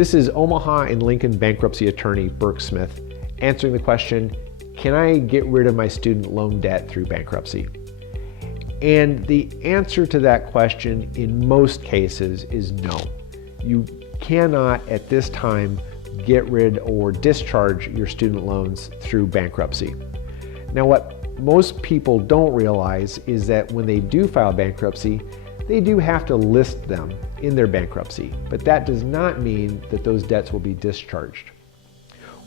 This is Omaha and Lincoln bankruptcy attorney Burke Smith answering the question, can I get rid of my student loan debt through bankruptcy? And the answer to that question in most cases is no. You cannot at this time get rid or discharge your student loans through bankruptcy. Now, what most people don't realize is that when they do file bankruptcy, they do have to list them in their bankruptcy, but that does not mean that those debts will be discharged.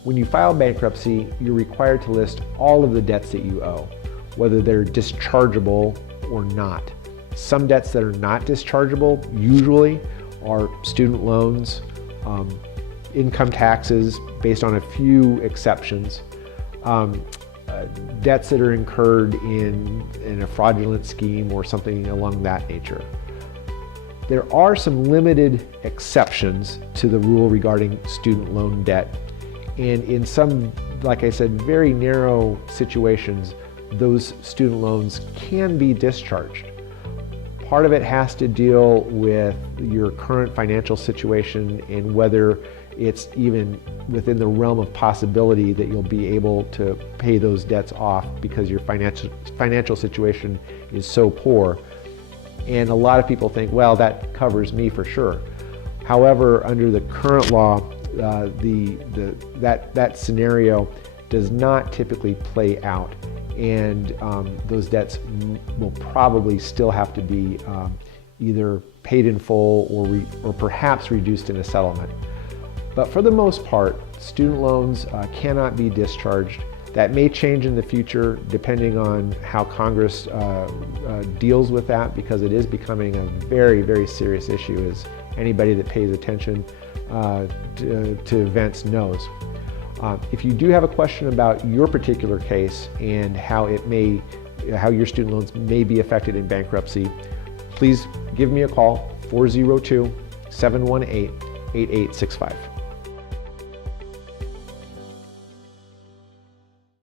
When you file bankruptcy, you're required to list all of the debts that you owe, whether they're dischargeable or not. Some debts that are not dischargeable usually are student loans, income taxes, based on a few exceptions, debts that are incurred in a fraudulent scheme or something along that nature. There are some limited exceptions to the rule regarding student loan debt, and in some, like I said, very narrow situations, those student loans can be discharged. Part of it has to deal with your current financial situation and whether it's even within the realm of possibility that you'll be able to pay those debts off because your financial situation is so poor. And a lot of people think, well, that covers me for sure. However, under the current law, that scenario does not typically play out, and those debts will probably still have to be either paid in full or perhaps reduced in a settlement. But for the most part, student loans cannot be discharged. That may change in the future depending on how Congress deals with that, because it is becoming a very, very serious issue, as anybody that pays attention to events knows. If you do have a question about your particular case and how your student loans may be affected in bankruptcy, please give me a call, 402-718-8865.